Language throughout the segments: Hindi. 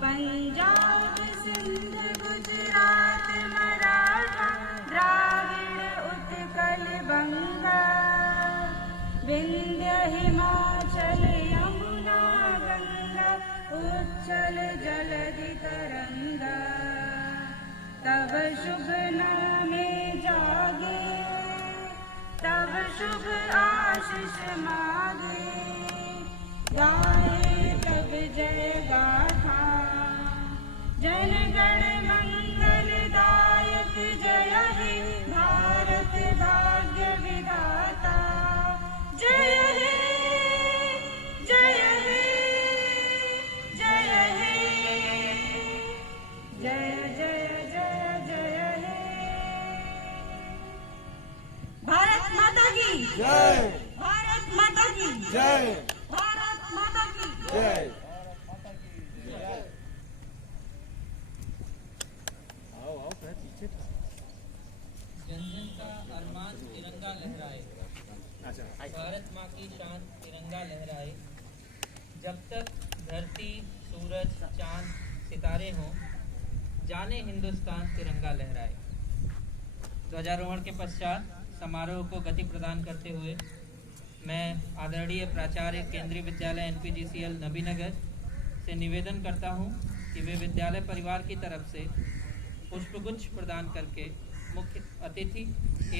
पंजाब सिंध गुजरात मराठा द्राविड़ उत्कल बंगा विंध्य हिमाचल यमुना गंगा उच्चल जलधि तरंगा तब शुभ नामे जागे तब शुभ आशीष मागे गाए तब जय गाथा जन गण मंगल दायक जय हे भारत भाग्य विधाता जय हे जय हे जय हे जय जय जय जय हे भारत माता की जय भारत माता की जय भारत माता की जय। जन जन का अरमान तिरंगा लहराए, भारत माँ की शान तिरंगा लहराए। जब तक धरती सूरज चांद सितारे हों, जाने हिंदुस्तान तिरंगा लहराए। ध्वजारोहण के पश्चात समारोह को गति प्रदान करते हुए मैं आदरणीय प्राचार्य केंद्रीय विद्यालय NPGCL नबीनगर से निवेदन करता हूं कि वे विद्यालय परिवार की तरफ से पुष्पगुच्छ प्रदान करके मुख्य अतिथि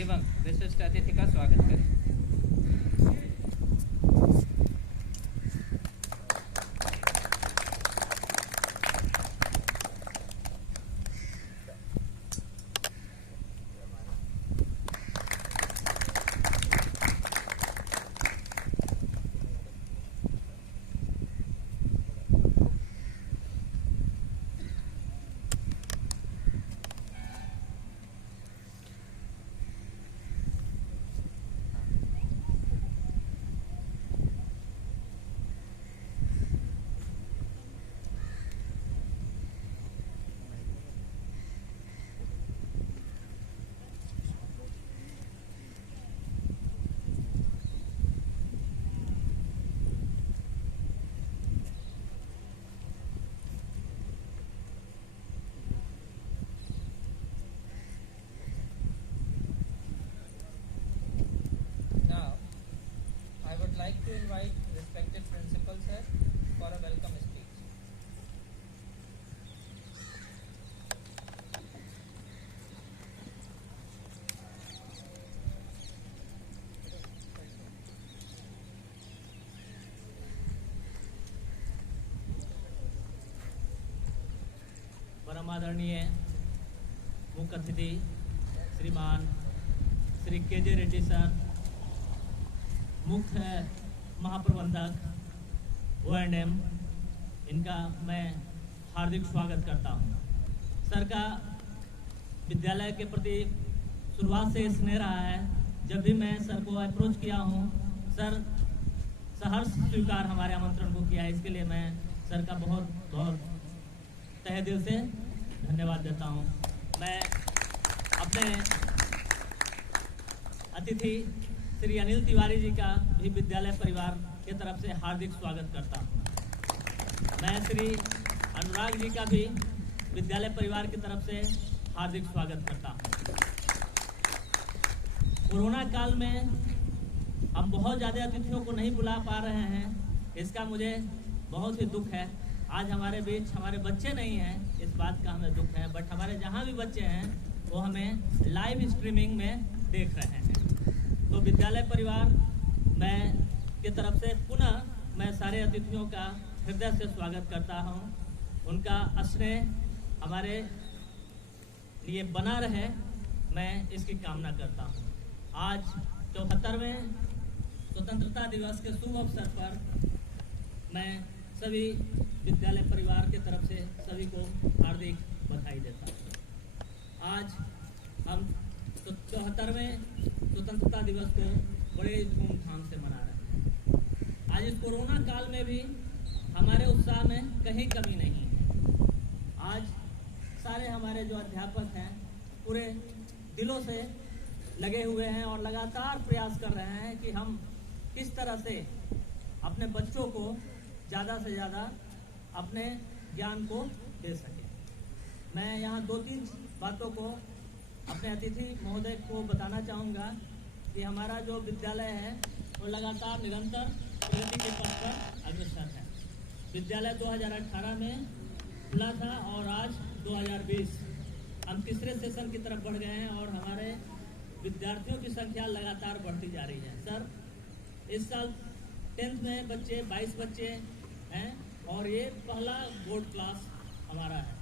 एवं विशिष्ट अतिथि का स्वागत करें। Like to invite respected principal sir for a welcome speech. परम आदरणीय मुख्य अतिथि श्रीमान श्री KJ रेड्डी सर, मुख्य महाप्रबंधक O&M, इनका मैं हार्दिक स्वागत करता हूं। सर का विद्यालय के प्रति शुरुआत से स्नेह रहा है। जब भी मैं सर को अप्रोच किया हूं, सर सहर्ष स्वीकार हमारे आमंत्रण को किया। इसके लिए मैं सर का बहुत बहुत तहे दिल से धन्यवाद देता हूं। मैं अपने अतिथि श्री अनिल तिवारी जी का भी विद्यालय परिवार के तरफ से हार्दिक स्वागत करता हूँ। मैं श्री अनुराग जी का भी विद्यालय परिवार की तरफ से हार्दिक स्वागत करता हूँ। कोरोना काल में हम बहुत ज़्यादा अतिथियों को नहीं बुला पा रहे हैं, इसका मुझे बहुत ही दुख है। आज हमारे बीच हमारे बच्चे नहीं हैं, इस बात का हमें दुख है, बट हमारे जहाँ भी बच्चे हैं वो हमें लाइव स्ट्रीमिंग में देख रहे हैं। तो विद्यालय परिवार मैं की तरफ से पुनः मैं सारे अतिथियों का हृदय से स्वागत करता हूं। उनका स्नेह हमारे लिए बना रहे, मैं इसकी कामना करता हूं। आज 74वें स्वतंत्रता दिवस के शुभ अवसर पर मैं सभी विद्यालय परिवार की तरफ से सभी को हार्दिक बधाई देता हूं। आज हम 74वें स्वतंत्रता दिवस को बड़े धूमधाम से मना रहे हैं। आज इस कोरोना काल में भी हमारे उत्साह में कहीं कमी नहीं है। आज सारे हमारे जो अध्यापक हैं पूरे दिलों से लगे हुए हैं और लगातार प्रयास कर रहे हैं कि हम किस तरह से अपने बच्चों को ज़्यादा से ज़्यादा अपने ज्ञान को दे सकें। मैं यहाँ 2-3 बातों को अपने अतिथि महोदय को बताना चाहूँगा कि हमारा जो विद्यालय है वो लगातार निरंतर प्रगति के पथ पर अग्रसर है। विद्यालय 2018 में खुला था और आज 2020 हम तीसरे सेशन की तरफ बढ़ गए हैं और हमारे विद्यार्थियों की संख्या लगातार बढ़ती जा रही है। सर, इस साल 10th में बच्चे 22 बच्चे हैं और ये पहला बोर्ड क्लास हमारा है।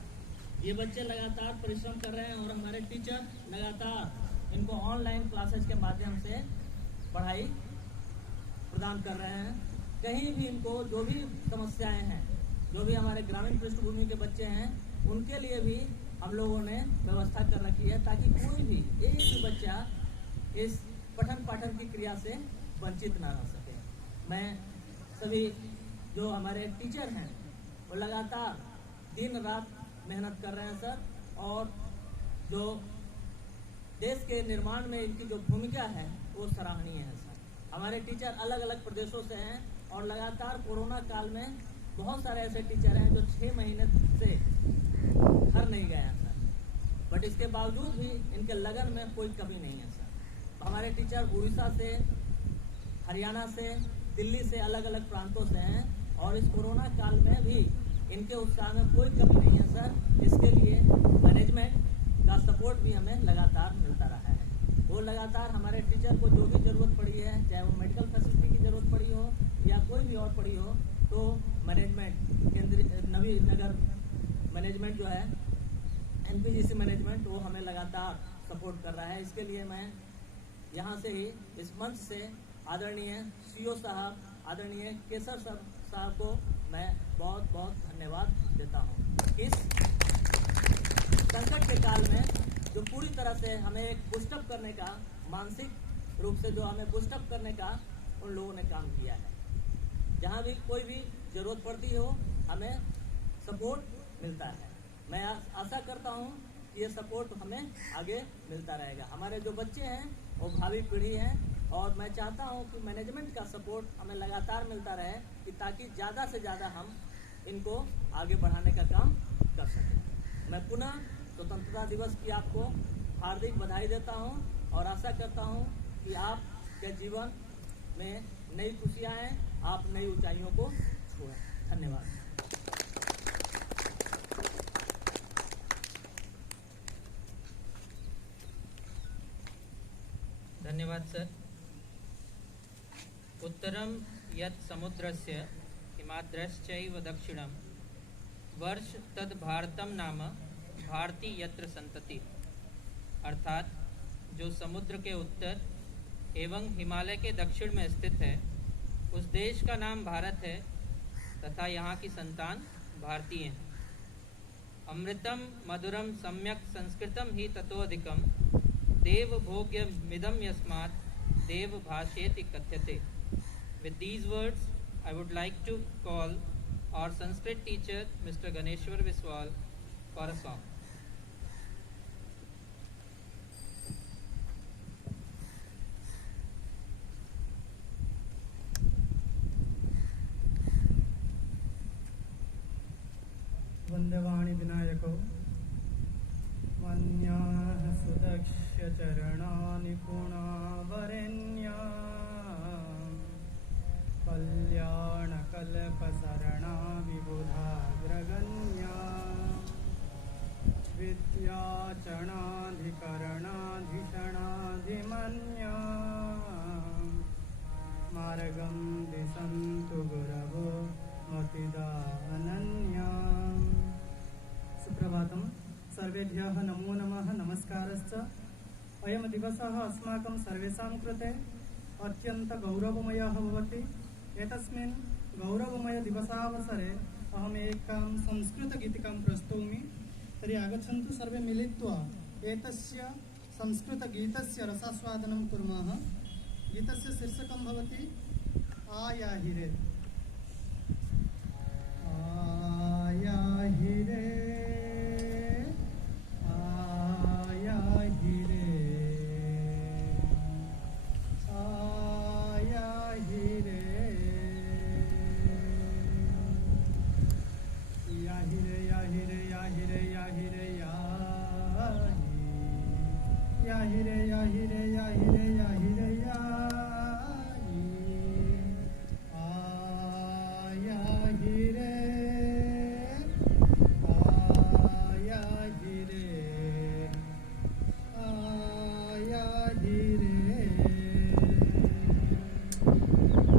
ये बच्चे लगातार परिश्रम कर रहे हैं और हमारे टीचर लगातार इनको ऑनलाइन क्लासेस के माध्यम से पढ़ाई प्रदान कर रहे हैं। कहीं भी इनको जो भी समस्याएं हैं, जो भी हमारे ग्रामीण पृष्ठभूमि के बच्चे हैं, उनके लिए भी हम लोगों ने व्यवस्था कर रखी है ताकि कोई भी एक भी बच्चा इस पठन पाठन की क्रिया से वंचित ना रह सके। मैं सभी जो हमारे टीचर हैं वो लगातार दिन रात मेहनत कर रहे हैं सर, और जो देश के निर्माण में इनकी जो भूमिका है वो सराहनीय है सर। हमारे टीचर अलग अलग प्रदेशों से हैं और लगातार कोरोना काल में बहुत सारे ऐसे टीचर हैं जो 6 महीने से घर नहीं गए हैं सर, बट इसके बावजूद भी इनके लगन में कोई कमी नहीं है सर। हमारे टीचर उड़ीसा से, हरियाणा से, दिल्ली से, अलग अलग प्रांतों से हैं और इस कोरोना काल में भी इनके उत्साह में कोई कमी नहीं है सर। इसके लिए मैनेजमेंट का सपोर्ट भी हमें लगातार मिलता रहा है। वो लगातार हमारे टीचर को जो भी ज़रूरत पड़ी है, चाहे वो मेडिकल फैसिलिटी की ज़रूरत पड़ी हो या कोई भी और पड़ी हो, तो मैनेजमेंट केंद्रीय नवी नगर मैनेजमेंट जो है, NPGC मैनेजमेंट, वो हमें लगातार सपोर्ट कर रहा है। इसके लिए मैं यहाँ से ही इस मंच से आदरणीय CO साहब, आदरणीय केसर साहब को मैं बहुत बहुत धन्यवाद देता हूँ। इस संकट के काल में जो पूरी तरह से हमें एक बूस्टअप करने का, मानसिक रूप से जो हमें बूस्टअप करने का उन लोगों ने काम किया है। जहाँ भी कोई भी ज़रूरत पड़ती हो हमें सपोर्ट मिलता है। मैं आशा करता हूँ कि ये सपोर्ट हमें आगे मिलता रहेगा। हमारे जो बच्चे हैं वो भावी पीढ़ी हैं और मैं चाहता हूँ कि मैनेजमेंट का सपोर्ट हमें लगातार मिलता रहे कि ताकि ज़्यादा से ज़्यादा हम इनको आगे बढ़ाने का काम कर सकें। मैं पुनः स्वतंत्रता दिवस की आपको हार्दिक बधाई देता हूँ और आशा करता हूँ कि आपके जीवन में नई खुशियाँ आएँ, आप नई ऊंचाइयों को छुएं। धन्यवाद। धन्यवाद सर। उत्तरम यत् समुद्रस्य हिमाद्रश्चैव दक्षिणम वर्ष तद भारतम नाम भारती यत्र संतति। अर्थात जो समुद्र के उत्तर एवं हिमालय के दक्षिण में स्थित है उस देश का नाम भारत है तथा यहाँ की संतान भारतीय हैं। अमृतम मधुरम सम्यक संस्कृतम ही ततोऽधिकम देव भोग्यमिदं यस्मात् देव भाषेति कथ्यते। With these words, I would like to call our Sanskrit teacher, Mr. Ganeshwar Viswal, for a song. वंदवाणी विनायको मन्याः सुदक्ष्य चरणानि गुणावरेण्या कल्याणकल्पसरणा विबुधाग्रगण्या विद्याचणाधिकरणाधिषणाधिमन्या मार्गं दिशन्तु गुरवो मतिदा अनन्या। सुप्रभातं सर्वेभ्यः नमो नमः, नमस्कारश्च। अयं दिवसः अस्माकं सर्वेषां कृते अत्यन्तगौरवमयः भवति। एतस्मिन् गौरवमयदिवसावसरे अहम् एकां संस्कृतगीतिकां प्रस्तौमि। तर्हि आगच्छन्तु सर्वे मिलित्वा एतस्य संस्कृतगीतस्य रसास्वादनं कुर्मः। गीतस्य शीर्षकं भवति आयाहिरे। आयाहिरे आयाहिरे आयाहिरे याहिरे याहिरे याहिरे याहिरे याहिरे याहिरे याहिरे याहिरे आयाहिरे आयाहिरे आयाहिरे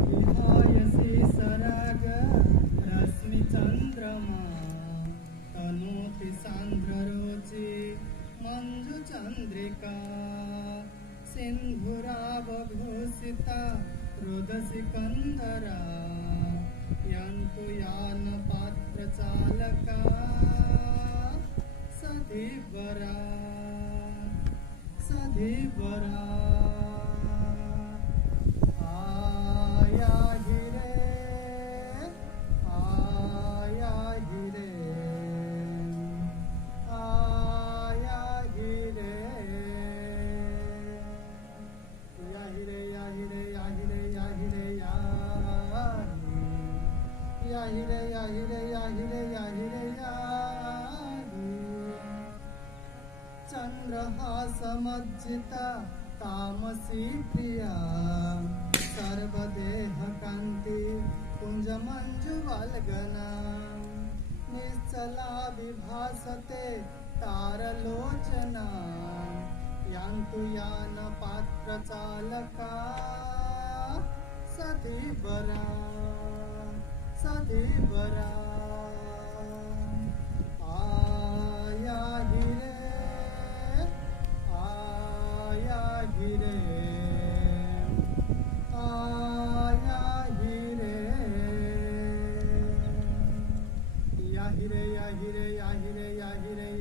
विहायसि सराग रश्मि चन्द्रमा तनोति सान्द्ररोचि मंजु चंद्रिका सिंधुरावघोषिता रोदसी कंदरा यंतु यान पात्र चालका सधीवरा सधीवरा आयाहिरे आयाहिरे आयाहिरे याहिरे याहिरे याहिरे याहिरे याहिरे याहिरे याहिरे याहिरे चंद्रहासमज्जिता तामसी प्रिया सर्वदेह कांति कुंज मंजुवल्गना निश्चला विभासते तारलोचना यान्तु यान पात्र चालका सधीवरा सधीवरा आयाहिरे आयाहिरे आयाहिरे याहिरे याहिरे याहिरे याहिरे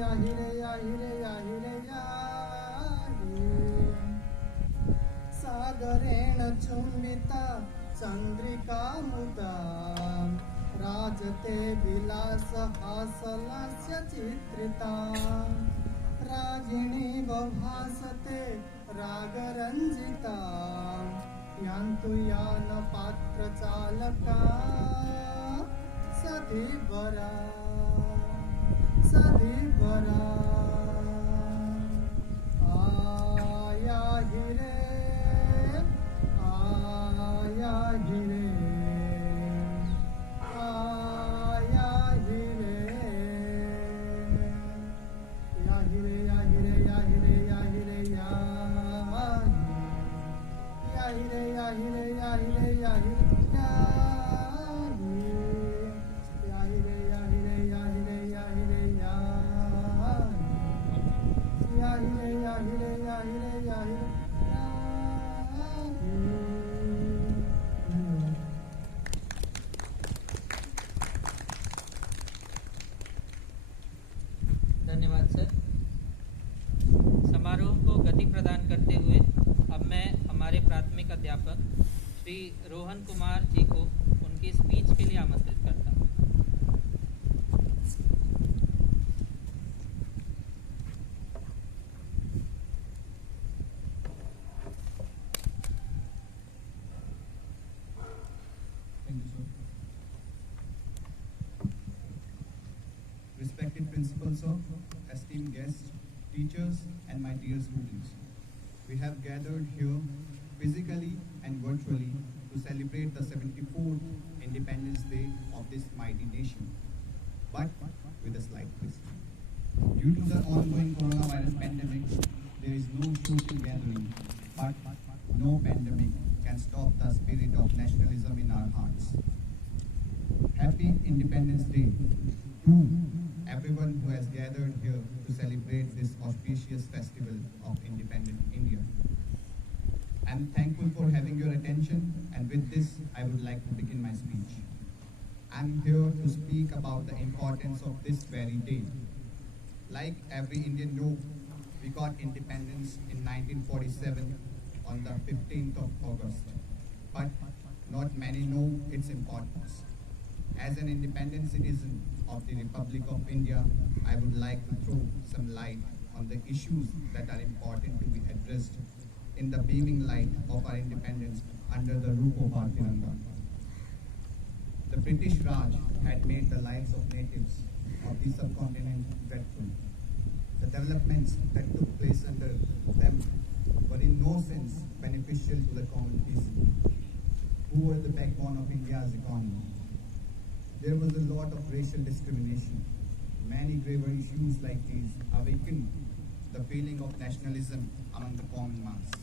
याहिरे याहिरे याहिरे याहिरे सागरेण चुम्बिता चंद्रिका मुदा राजते विलास हासलस्य चित्रिता रागिणी भासते रागरंजिता यान्तु यान पात्र चालका सधीवरा सधीवरा आयाहिरे आयाहिरे आयाहिरे याहिरे याहिरे याहिरे याहिरे याहिरे याहिरे याहिरे याहिरे धन्यवाद सर। समारोह को गति प्रदान करते हुए अब मैं हमारे प्राथमिक अध्यापक श्री रोहन कुमार जी को उनकी स्पीच के लिए आमंत्रित करता हूँ। Respected principal sir, esteemed guests, teachers, and my dear students, we have gathered here physically and virtually to celebrate the 74th Independence Day of this mighty nation, but with a slight twist. Due to the ongoing coronavirus pandemic, there is no social gathering, but no pandemic can stop the spirit of nationalism in our hearts. Happy Independence Day to everyone who has gathered here to celebrate this auspicious festival of independent India. I am thankful for having your attention, and with this I would like to begin my speech. I am here to speak about the importance of this very day. Like every Indian knows, We got independence in 1947 on the 15th of August, but not many know its importance. As an independent citizen of the Republic of India, I would like to throw some light on the issues that are important to be addressed in the beaming light of our independence under the roof of our Tiranga. The British Raj had made the lives of natives of the subcontinent dreadful. The developments that took place under them were in no sense beneficial to the common people, who were the backbone of India's economy. There was a lot of racial discrimination. Many graver issues like these awakened the feeling of nationalism among the common mass.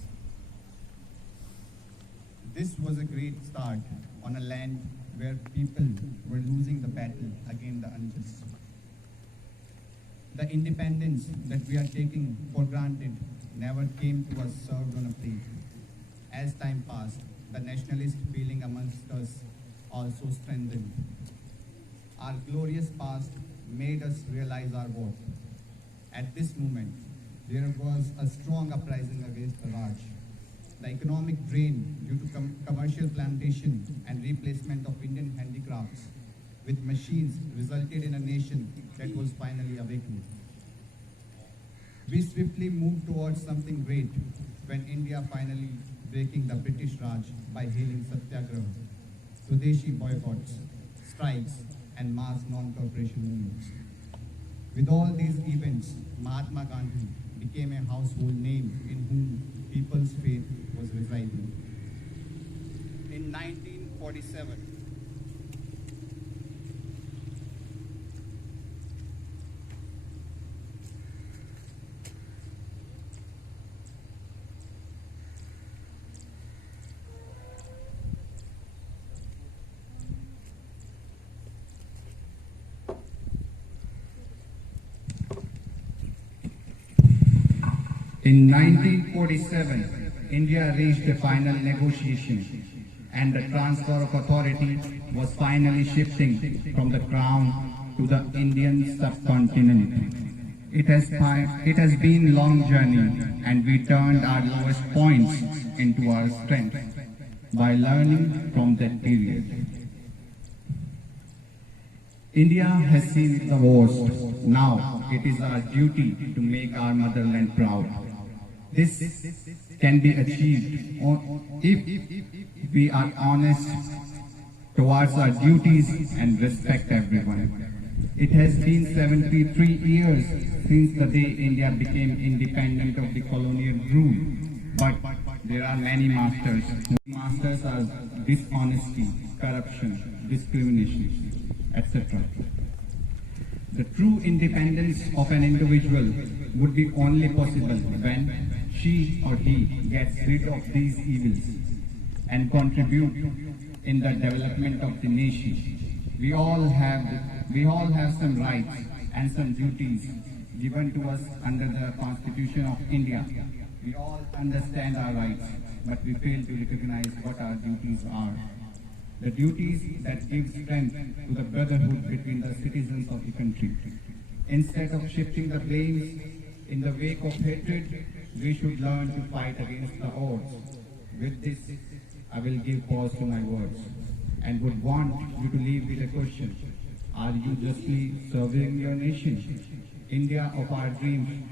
This was a great start on a land where people were losing the battle against the unjust. The independence that we are taking for granted never came to us served on a plate. As time passed, the nationalist feeling amongst us also strengthened. Our glorious past made us realize our worth. At this moment, there was a strong uprising against the Raj. The economic drain due to commercial plantation and replacement of Indian handicrafts with machines resulted in a nation that was finally awakened. We swiftly moved towards something great when India finally breaking the British Raj by hailing Satyagraha, Swadeshi boycotts, strikes, and mass non-cooperation movements. With all these events, Mahatma Gandhi became a household name in whom people's faith was residing. In 1947, In 1947, India reached a final negotiation and the transfer of authority was finally shifting from the crown to the Indian subcontinent. It has been a long journey and we turned our lowest points into our strength by learning from that period. India has seen the worst. Now it is our duty to make our motherland proud. This can be achieved if we are honest towards our duties and respect everyone. It has been 73 years since the day India became independent of the colonial rule, but there are many masters. Masters are dishonesty, corruption, discrimination, etc. The true independence of an individual would be only possible when she or he gets rid of these evils and contribute in the development of the nation. We all have some rights and some duties given to us under the Constitution of India. We all understand our rights, but we fail to recognize what our duties are. The duties that give strength to the brotherhood between the citizens of the country. Instead of shifting the blames in the wake of hatred, we should learn to fight against the odds. With this, I will give pause to my words and would want you to leave with a question. Are you justly serving your nation? India of our dreams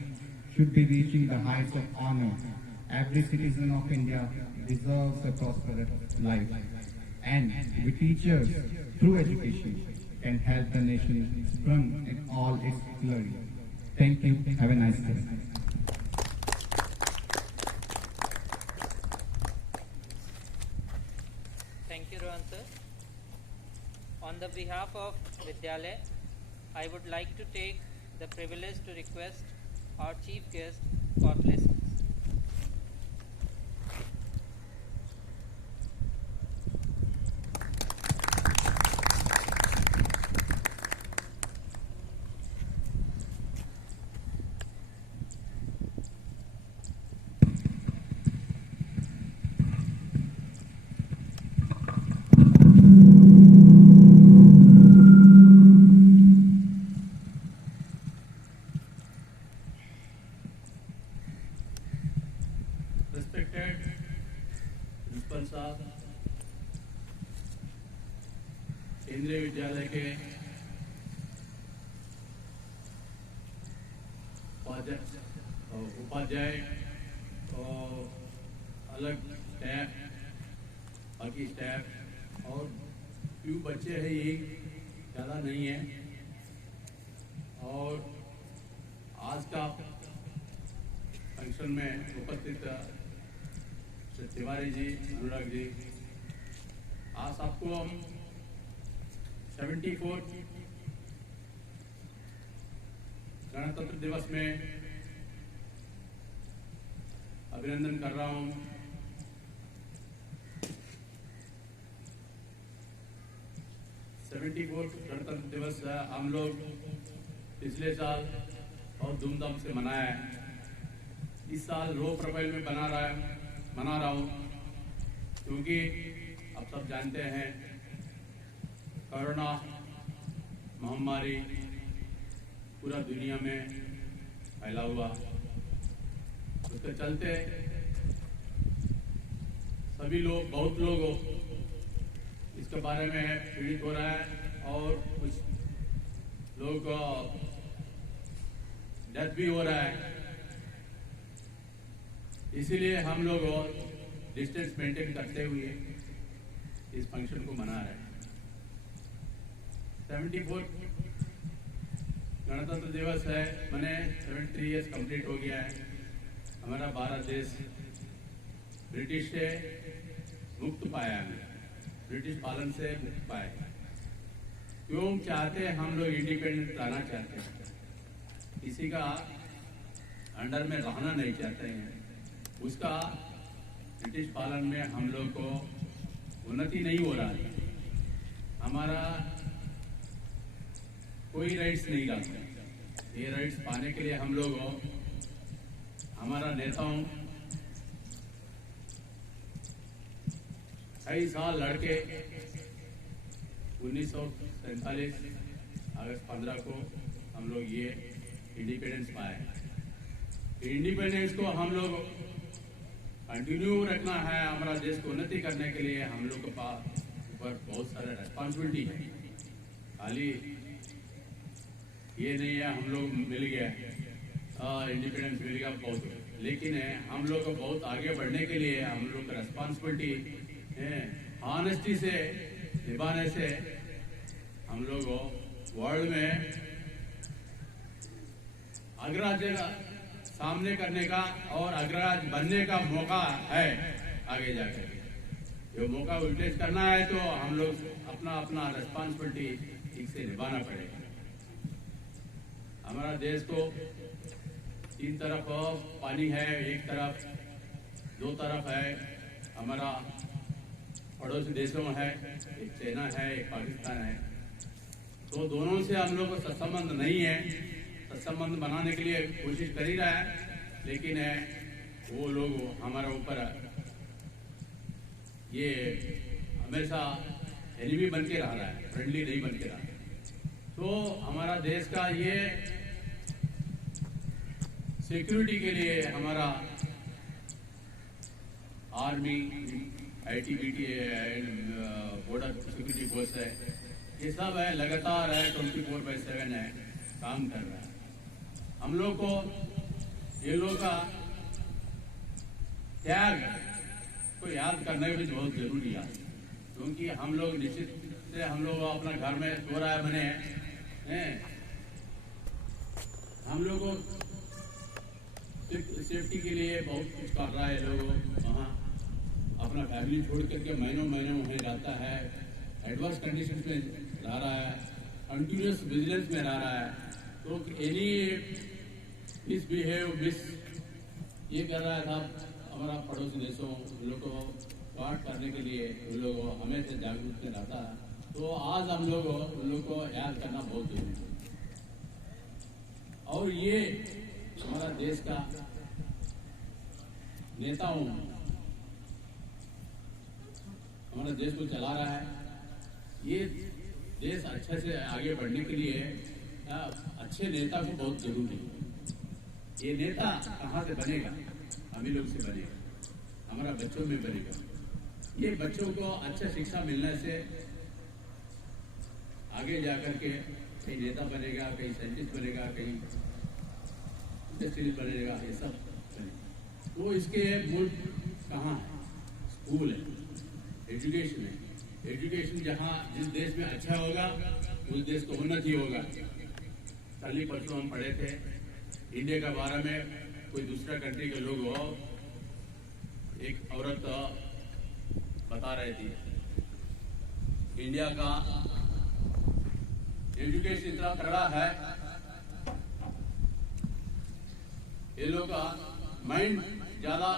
should be reaching the heights of honor. Every citizen of India deserves a prosperous life. And we teachers, through education, can help the nation sprung in all its glory. Thank you. Have a nice day. Thank you, Rohan sir. On the behalf of Vidyalaya, I would like to take the privilege to request our chief guest for blessings. Respected principal साहब, केंद्रीय विद्यालय के उपाध्याय और अलग स्टाफ, बाकी स्टाफ और few बच्चे हैं, ये ज़्यादा नहीं है। और आज का फंक्शन में उपस्थित श्री तिवारी जी, अनुराग जी, आज सबको हम 74 गणतंत्र दिवस में अभिनंदन कर रहा हूँ। गणतंत्र दिवस हम लोग पिछले साल बहुत धूमधाम से मनाया है। इस साल 2 अप्रैल में मना रहा हूँ, क्योंकि आप सब जानते हैं कोरोना महामारी पूरा दुनिया में फैला हुआ, उसके चलते सभी लोग, बहुत लोग इसके बारे में पीड़ित हो रहा है और कुछ लोगों को डेथ भी हो रहा है। इसीलिए हम लोग डिस्टेंस मेंटेन करते हुए इस फंक्शन को मना रहे हैं। 74 गणतंत्र दिवस है, मैंने 73 ईयर्स कंप्लीट हो गया है। हमारा भारत देश ब्रिटिश से मुक्त पाया है, ब्रिटिश पालन से मुक्त पाया है। क्यों चाहते हैं हम लोग इंडिपेंडेंट रहना चाहते हैं, किसी का अंडर में रहना नहीं चाहते हैं। उसका ब्रिटिश पालन में हम लोग को उन्नति नहीं हो रहा है, हमारा कोई राइट्स नहीं रहा। ये राइट्स पाने के लिए हम लोग, हमारा नेताओं कई साल लड़के 1947 अगस्त 15 को हम लोग ये इंडिपेंडेंस पाए। इंडिपेंडेंस को हम लोग कंटिन्यू रखना है। हमारा देश को उन्नति करने के लिए हम लोग के पास ऊपर बहुत सारा रेस्पॉन्सिबिलिटी है। खाली ये नहीं है हम लोग मिल गया, इंडिपेंडेंस मिल गया बहुत, लेकिन हम लोग को बहुत आगे बढ़ने के लिए हम लोग का रेस्पॉन्सिबिलिटी ऑनेस्टी से निभाने से हम लोग वर्ल्ड में अग्रराज्य का सामने करने का और अग्रराज्य बनने का मौका है। आगे जाकर जो मौका यूटिलाइज करना है तो हम लोग अपना अपना रेस्पॉन्सिबिलिटी ठीक से निभाना पड़ेगा। हमारा देश को 3 तरफ पानी है, एक तरफ 2 तरफ है, हमारा पड़ोसी देशों है, एक चाइना है, एक पाकिस्तान है। तो दोनों से हम लोग को सत्संबंध नहीं है। सत्संबंध बनाने के लिए कोशिश कर ही रहा है, लेकिन वो लोग हमारा ऊपर ये हमेशा एनिमी बन के रह रहा है, फ्रेंडली नहीं बन के रहा है। तो हमारा देश का ये सिक्योरिटी के लिए हमारा army, ITBT border security force है, ये सब है, लगातार है, 24/7 है, काम कर रहा है। हम लोग को ये लोग का त्याग को याद करना भी बहुत जरूरी है, क्योंकि हम लोग निश्चित से हम लोग अपना घर में सो रहा है बने हम लोग को सेफ्टी के लिए बहुत कुछ कर रहा है। लोग वहाँ अपना फैमिली छोड़ करके महीनों वहीं रहता है, एडवर्स कंडीशन में रह रहा है, कंटिन्यूस विजिलेंस में रह रहा है। तो एनी मिसबिहेव ये कर रहा था हमारा पड़ोसी देशों लोग को वाट करने के लिए उन लोग हमेशा जागरूक में रहता है। तो आज हम लोग उन लोग को याद करना बहुत जरूरी है। और ये हमारा देश का नेताओं हमारा देश को चला रहा है। ये देश अच्छे से आगे बढ़ने के लिए अच्छे नेता को बहुत जरूरी है। ये नेता कहाँ से बनेगा? हम ही लोग से बनेगा। हमारा बच्चों में बनेगा। ये बच्चों को अच्छा शिक्षा मिलने से आगे जाकर के कहीं नेता बनेगा, कहीं साइंटिस्ट बनेगा, कहीं इंडस्ट्रियल बनेगा, ये सब बनेगा। तो इसके मूल कहाँ है? स्कूल है, एजुकेशन है। एजुकेशन जहाँ जिस देश में अच्छा होगा उस देश को उन्नति होगा। कल ही परसों हम पढ़े थे इंडिया के बारे में, कोई दूसरा कंट्री के लोग हो, एक औरत बता रही थी इंडिया का एजुकेशन इतना तगड़ा है, ये लोग का माइंड ज्यादा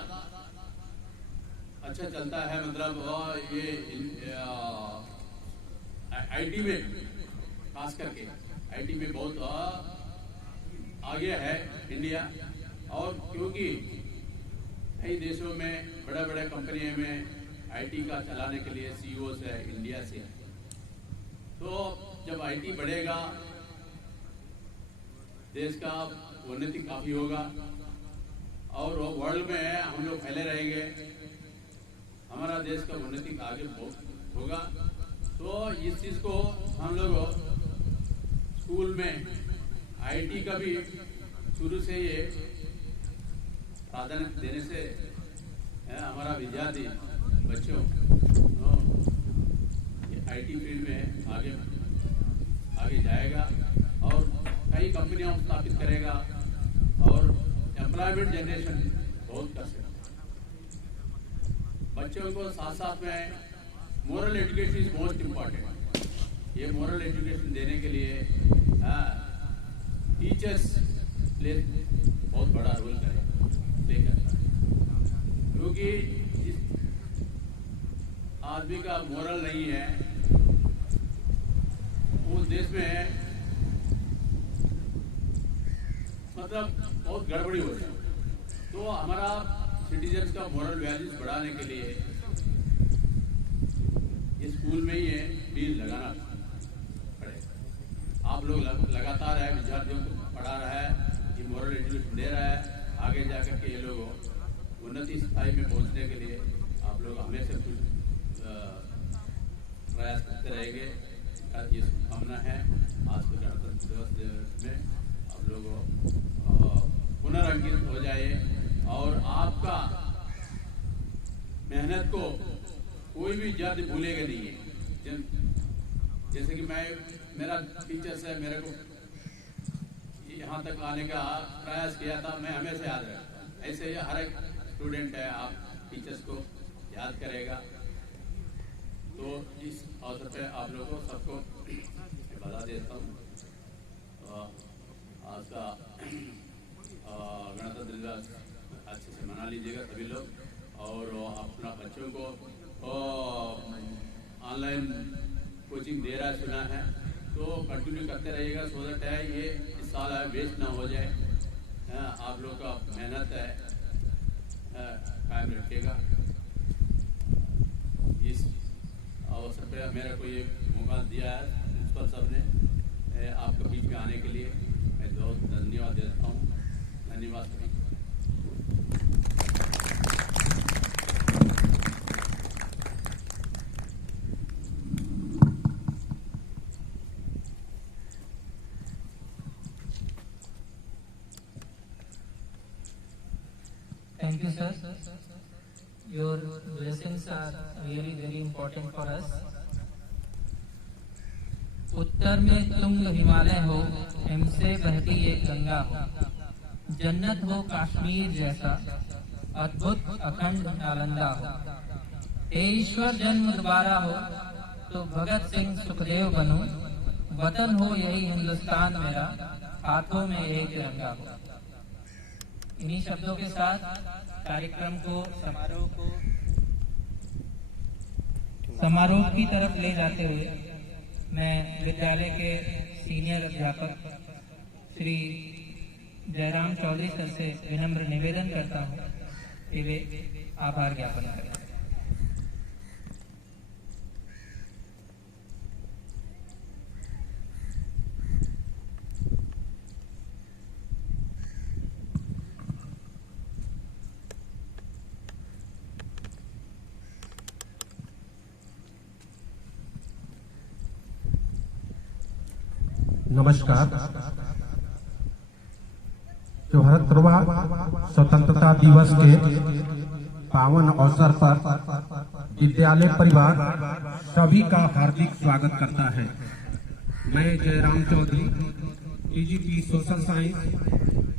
अच्छा चलता है, मतलब ये आईटी में खास करके आईटी में बहुत आगे है इंडिया। और क्योंकि कई देशों में बड़े बड़े कंपनियों में आईटी का चलाने के लिए सीईओ है इंडिया से। तो जब आईटी बढ़ेगा देश का उन्नति काफी होगा और वर्ल्ड में हम लोग फैले रहेंगे, हमारा देश का उन्नति आगे बहुत होगा। तो इस चीज को हम लोग स्कूल में आईटी का भी शुरू से ये प्राधान्य देने से हमारा विद्यार्थी बच्चों आईटी फील्ड में आगे जाएगा और कई कंपनियां स्थापित करेगा और एम्प्लॉयमेंट जनरेशन बहुत कर सकता है। बच्चों को साथ साथ में moral education is most important. ये मोरल एजुकेशन देने के लिए टीचर्स प्ले बहुत बड़ा रोल प्ले करता है, क्योंकि जिस आदमी का मोरल नहीं है उस देश में मतलब बहुत गड़बड़ी हो जाए। तो हमारा सिटीजन्स का मोरल वैल्यूज बढ़ाने के लिए ये स्कूल में ही ये बीज लगाना पड़ेगा। आप लोग लगातार है विद्यार्थियों को पढ़ा रहा है, ये मोरल एजुकेशन दे रहा है, आगे जाकर के ये लोग उन्नति स्थाई में पहुंचने के लिए आप लोग हमेशा कुछ प्रयास करते रहेंगे। ये शुभकामना है। आज के गणतंत्र दिवस में आप लोग पुनरंकित हो जाए और आपका मेहनत को कोई भी विद्यार्थी भूलेगा नहीं है। जैसे कि मेरा टीचर्स है, मेरे को यहाँ तक आने का प्रयास किया था, मैं हमेशा याद रखता। ऐसे ही हर एक स्टूडेंट है, आप टीचर्स को याद करेगा। तो इस अवसर पे आप लोगों को सबको बता देता हूँ। आज का गणतंत्र दिवस अच्छे से मना लीजिएगा सभी लोग और अपना बच्चों को ऑनलाइन कोचिंग दे रहा है सुना है, तो कंटिन्यू करते रहिएगा। सो दैट है ये इस साल वेस्ट ना हो जाए। आप लोग का मेहनत है कायम रखिएगा। इस अवसर पर मेरे को ये मौका दिया है प्रिंसिपल साहब ने आपके बीच में आने के लिए, मैं बहुत धन्यवाद देता हूँ। धन्यवाद। Thank you, sir. Your lessons are really very important for us. उत्तर में तुंग हिमालय हो, हिमसे बहती एक गंगा हो, जन्नत हो कश्मीर जैसा, अद्भुत अखंड नालंदा हो। हे ईश्वर जन्म दोबारा हो तो भगत सिंह सुखदेव बनूं, वतन हो यही हिंदुस्तान मेरा, हाथों में एक तिरंगा हो। इन्हीं शब्दों के साथ कार्यक्रम को समारोह की तरफ ले जाते हुए मैं विद्यालय के सीनियर अध्यापक श्री जयराम चौधरी सर से विनम्र निवेदन करता हूँ कि वे आभार ज्ञापन करें। नमस्कार। जो भारतवा स्वतंत्रता दिवस के पावन अवसर पर विद्यालय परिवार सभी का हार्दिक स्वागत करता है। मैं Jairam Chaudhary, TGT social science,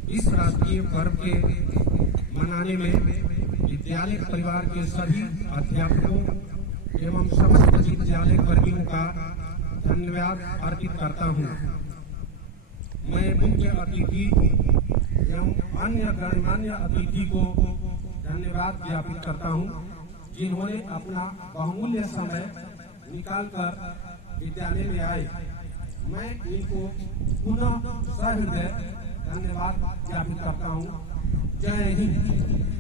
इस राष्ट्रीय पर्व के मनाने में विद्यालय परिवार के सभी अध्यापकों एवं समस्त विद्यालय कर्मियों का धन्यवाद अर्पित करता हूँ। मैं मुख्य अतिथि एवं अन्य गणमान्य अतिथि को धन्यवाद ज्ञापित करता हूँ, जिन्होंने अपना बहुमूल्य समय निकालकर विद्यालय में आए। मैं इनको पुनः सहृदय धन्यवाद ज्ञापित करता हूँ। जय हिंद।